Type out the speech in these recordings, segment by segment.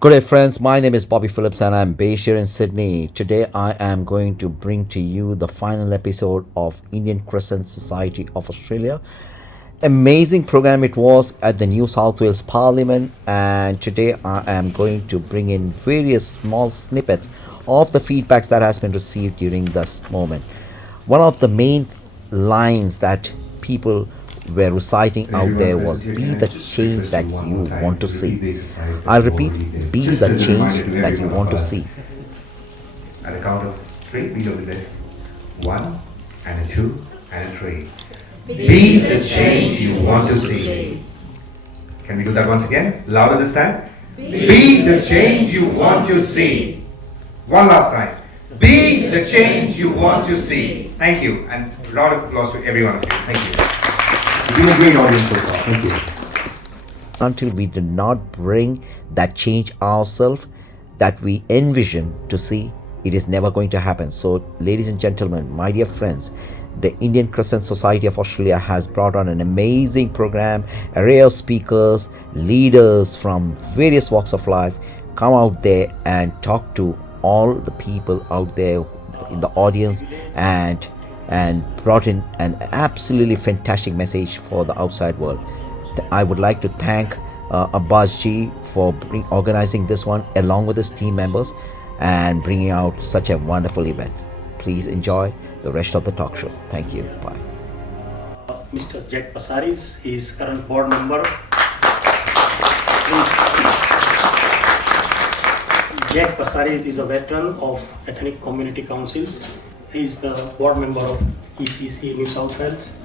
Good day, friends. My name is Bobby Phillips and I'm based here in Sydney. Today, I am going to bring to you the final episode of Indian Crescent Society of Australia. Amazing program it was at the New South Wales Parliament, and today I am going to bring in various small snippets of the feedbacks that has been received during this moment. One of the main lines that people were reciting out there was be the change that you want to see. I'll repeat, be the change that you want to see. At the count of three, we do this. 1 and a 2 and a 3. Be the change you want to see. Can we do that once again? Louder this time. Be the change you want to see. One last time. Be the change you want to see. Thank you. And a round of applause to every one of you. Thank you. You've been a great audience so far. Thank you. Until we do not bring that change ourselves that we envision to see, it is never going to happen. So, ladies and gentlemen, my dear friends, the Indian Crescent Society of Australia has brought on an amazing program, array of speakers, leaders from various walks of life. Come out there and talk to all the people out there in the audience and brought in an absolutely fantastic message for the outside world. I would like to thank Abbas Ji for organizing this one along with his team members and bringing out such a wonderful event. Please enjoy the rest of the talk show. Thank you. Bye. Mr. Jack Passaris, he is current board member. Jack Passaris is a veteran of Ethnic Community Councils. He is the board member of ECC New South Wales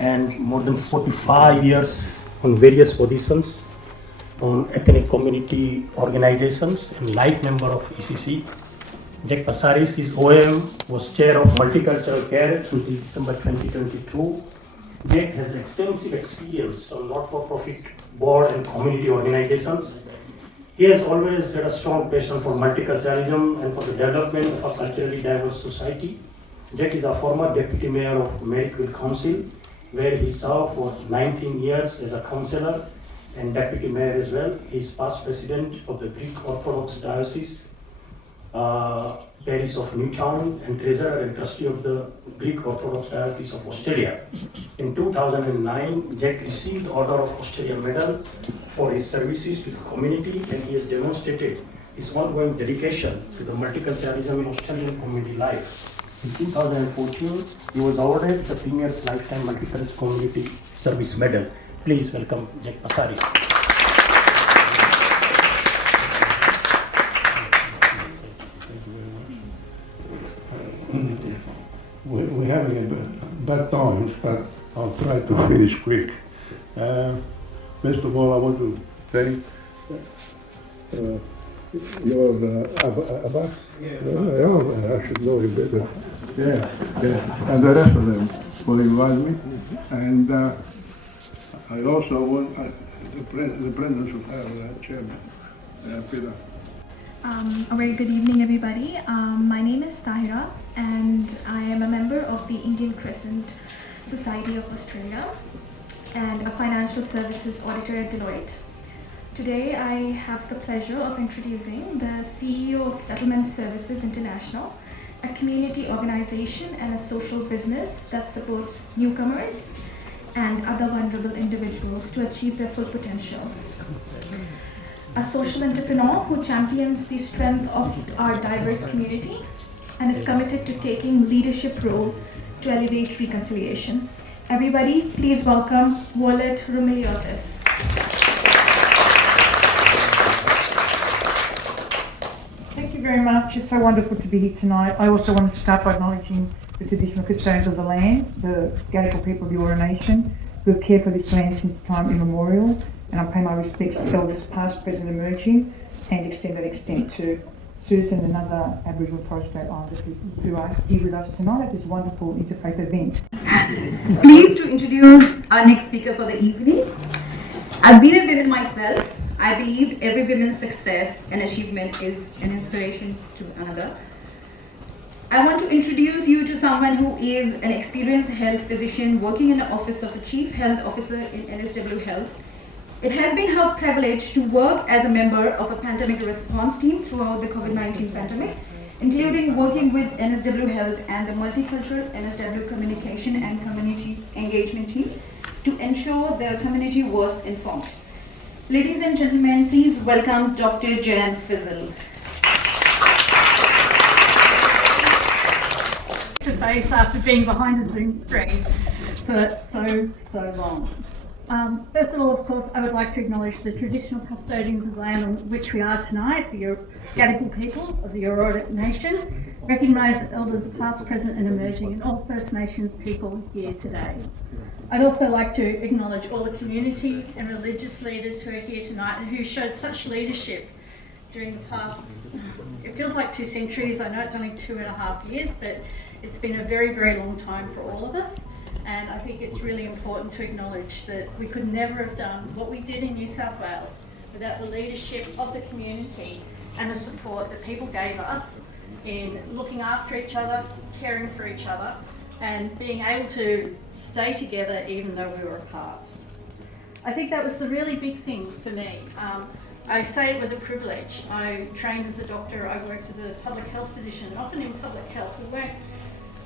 and more than 45 years on various positions on ethnic community organizations and life member of ECC. Jack Passaris, his OM was chair of multicultural care until December 2022. Jack has extensive experience on not-for-profit board and community organizations. He has always had a strong passion for multiculturalism and for the development of a culturally diverse society. Jack is a former deputy mayor of Marrickville Council, where he served for 19 years as a councillor and deputy mayor as well. He is past president of the Greek Orthodox Diocese, Parish of Newtown, and treasurer and trustee of the Greek Orthodox Diocese of Australia. In 2009, Jack received the Order of Australia Medal for his services to the community, and he has demonstrated his ongoing dedication to the multiculturalism in Australian community life. In 2014, he was awarded the Premier's Lifetime Multicultural Community Service Medal. Please welcome Jack Passaris. We're having a bad times, but I'll try to finish quick. First of all, I want to thank your Abbas. I should know him better. Yeah, and the rest of them for inviting me. And I also want the presence of our chairman, Peter. A very good evening, everybody. My name is Tahira, and I am a member of the Indian Crescent Society of Australia and a financial services auditor at Deloitte. Today, I have the pleasure of introducing the CEO of Settlement Services International, a community organization and a social business that supports newcomers and other vulnerable individuals to achieve their full potential. A social entrepreneur who champions the strength of our diverse community and is committed to taking leadership role to elevate reconciliation. Everybody, please welcome Wallet Rumiliotis. Thank you very much. It's so wonderful to be here tonight. I also want to start by acknowledging the traditional custodians of the land, the Gadigal people of the Eora Nation, who have cared for this land since time immemorial, and I pay my respects to elders past, present, emerging, and extend to Susan and other Aboriginal and Torres Strait Islander people who are here with us tonight at this wonderful interfaith event. Pleased to introduce our next speaker for the evening. As being a woman myself, I believe every woman's success and achievement is an inspiration to another. I want to introduce you to someone who is an experienced health physician working in the office of a Chief Health Officer in NSW Health. It has been her privilege to work as a member of a pandemic response team throughout the COVID-19 pandemic, including working with NSW Health and the multicultural NSW Communication and Community Engagement team to ensure the community was informed. Ladies and gentlemen, please welcome Dr. Jan Fizzle. To face after being behind a Zoom screen for so long. First of all, of course, I would like to acknowledge the traditional custodians of the land on which we are tonight, the Gadigal people of the Eora Nation, recognise the elders past, present and emerging and all First Nations people here today. I'd also like to acknowledge all the community and religious leaders who are here tonight and who showed such leadership during the past, it feels like 2 centuries. I know it's only 2.5 years, but it's been a very, very long time for all of us. And I think it's really important to acknowledge that we could never have done what we did in New South Wales without the leadership of the community and the support that people gave us in looking after each other, caring for each other, and being able to stay together even though we were apart. I think that was the really big thing for me. I say it was a privilege. I trained as a doctor, I worked as a public health physician, and often in public health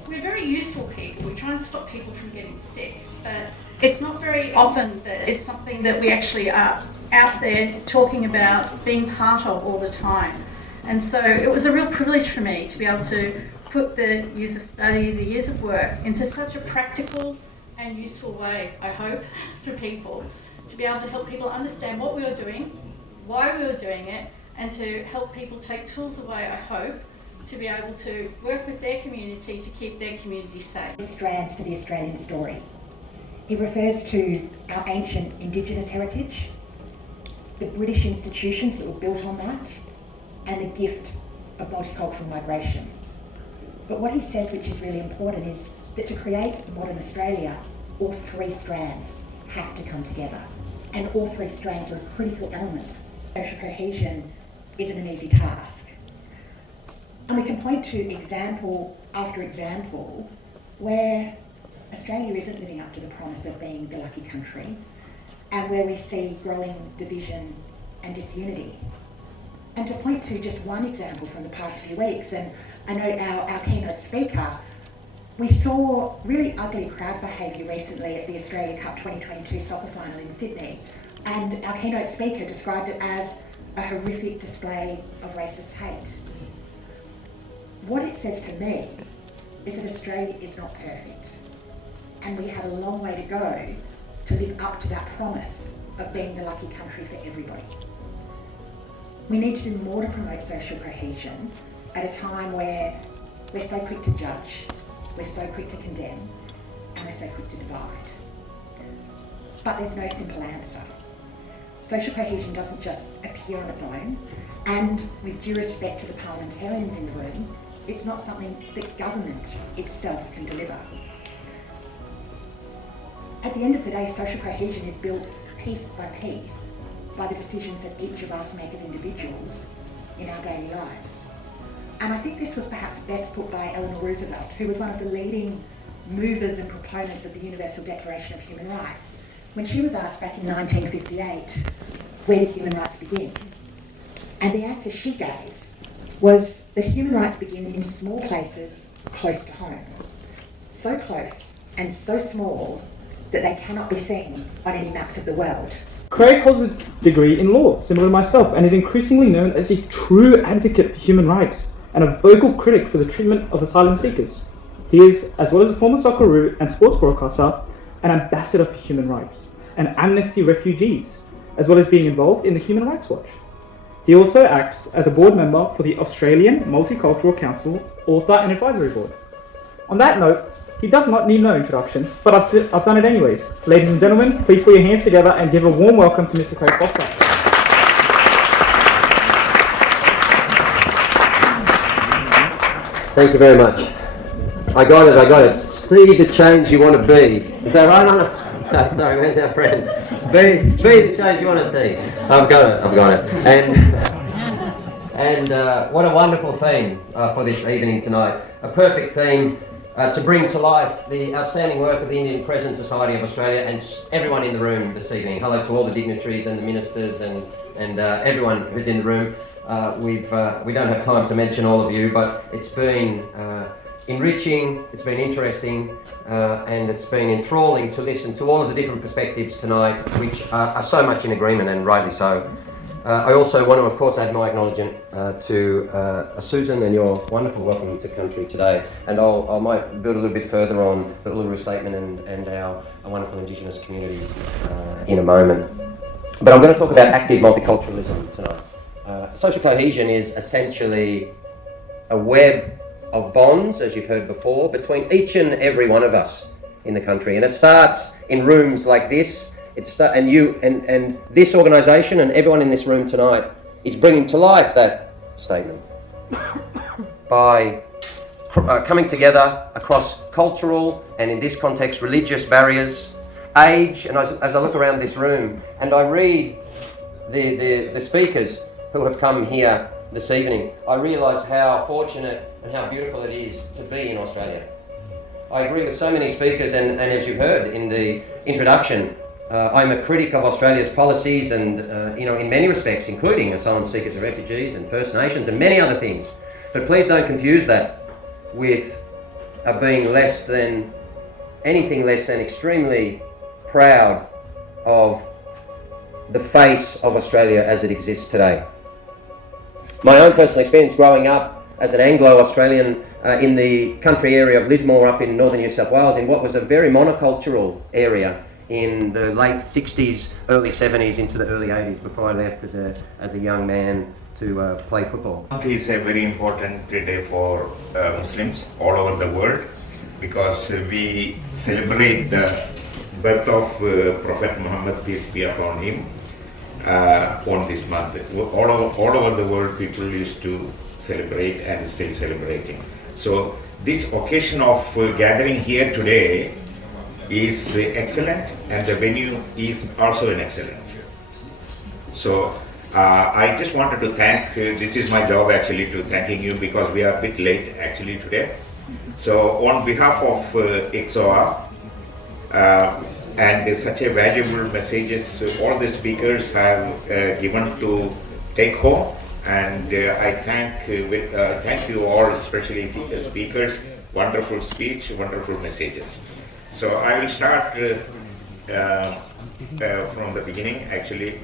we're very useful people. We try and stop people from getting sick, but it's not very often that it's something that we actually are out there talking about, being part of all the time. And so it was a real privilege for me to be able to put the years of study, the years of work into such a practical and useful way, I hope, for people, to be able to help people understand what we were doing, why we were doing it, and to help people take tools away, I hope, to be able to work with their community to keep their community safe. Strands to the Australian story. It refers to our ancient Indigenous heritage, the British institutions that were built on that, and the gift of multicultural migration. But what he says, which is really important, is that to create modern Australia, all 3 strands have to come together. And all 3 strands are a critical element. Social cohesion isn't an easy task. And we can point to example after example where Australia isn't living up to the promise of being the lucky country, and where we see growing division and disunity. And to point to just one example from the past few weeks, and I know our keynote speaker, we saw really ugly crowd behaviour recently at the Australia Cup 2022 soccer final in Sydney, and our keynote speaker described it as a horrific display of racist hate. What it says to me is that Australia is not perfect, and we have a long way to go to live up to that promise of being the lucky country for everybody. We need to do more to promote social cohesion at a time where we're so quick to judge, we're so quick to condemn, and we're so quick to divide. But there's no simple answer. Social cohesion doesn't just appear on its own, and with due respect to the parliamentarians in the room, it's not something that government itself can deliver. At the end of the day, social cohesion is built piece by piece by the decisions that each of us make as individuals in our daily lives. And I think this was perhaps best put by Eleanor Roosevelt, who was one of the leading movers and proponents of the Universal Declaration of Human Rights, when she was asked back in 1958, where did human rights begin? And the answer she gave was that human rights begin in small places close to home. So close and so small that they cannot be seen on any maps of the world. Craig holds a degree in law, similar to myself, and is increasingly known as a true advocate for human rights and a vocal critic for the treatment of asylum seekers. He is, as well as a former Socceroo and sports broadcaster, an ambassador for human rights and Amnesty Refugees, as well as being involved in the Human Rights Watch. He also acts as a board member for the Australian Multicultural Council Author and Advisory Board. On that note, he does not need no introduction, but I've done it anyways. Ladies and gentlemen, please put your hands together and give a warm welcome to Mr. Craig Foster. Thank you very much. I got it. See the change you want to be. Is that right? No, sorry, where's our friend? Be the change you want to see. I've got it. And what a wonderful theme for this evening tonight. A perfect theme to bring to life the outstanding work of the Indian Crescent Society of Australia and everyone in the room this evening. Hello to all the dignitaries and the ministers and everyone who's in the room. We don't have time to mention all of you, but it's been enriching, it's been interesting, and it's been enthralling to listen to all of the different perspectives tonight, which are so much in agreement, and rightly so. I also want to, of course, add my acknowledgement to Susan and your wonderful welcome to country today. And I might build a little bit further on the Uluru Statement and our wonderful Indigenous communities in a moment. But I'm going to talk about active multiculturalism tonight. Social cohesion is essentially a web of bonds, as you've heard before, between each and every one of us in the country. And it starts in rooms like this. And this organisation and everyone in this room tonight is bringing to life that statement by coming together across cultural and, in this context, religious barriers, age. And as I look around this room and I read the speakers who have come here this evening, I realise how fortunate and how beautiful it is to be in Australia. I agree with so many speakers, and as you've heard in the introduction, I'm a critic of Australia's policies and, in many respects, including asylum seekers and refugees and First Nations and many other things. But please don't confuse that with being anything less than extremely proud of the face of Australia as it exists today. My own personal experience growing up as an Anglo-Australian in the country area of Lismore up in northern New South Wales, in what was a very monocultural area in the late 60s, early 70s into the early 80s, before I left as a young man to play football. It is a very important day for Muslims all over the world, because we celebrate the birth of Prophet Muhammad, peace be upon him, on this month. All over the world, people used to celebrate and still celebrating. So this occasion of gathering here today is excellent, and the venue is also an excellent. So I just wanted to thank, this is my job actually, to thanking you, because we are a bit late actually today. So on behalf of ICSOA, and such a valuable messages all the speakers have given to take home, and I thank you all, especially the speakers. Wonderful speech, wonderful messages. So I will start from the beginning actually.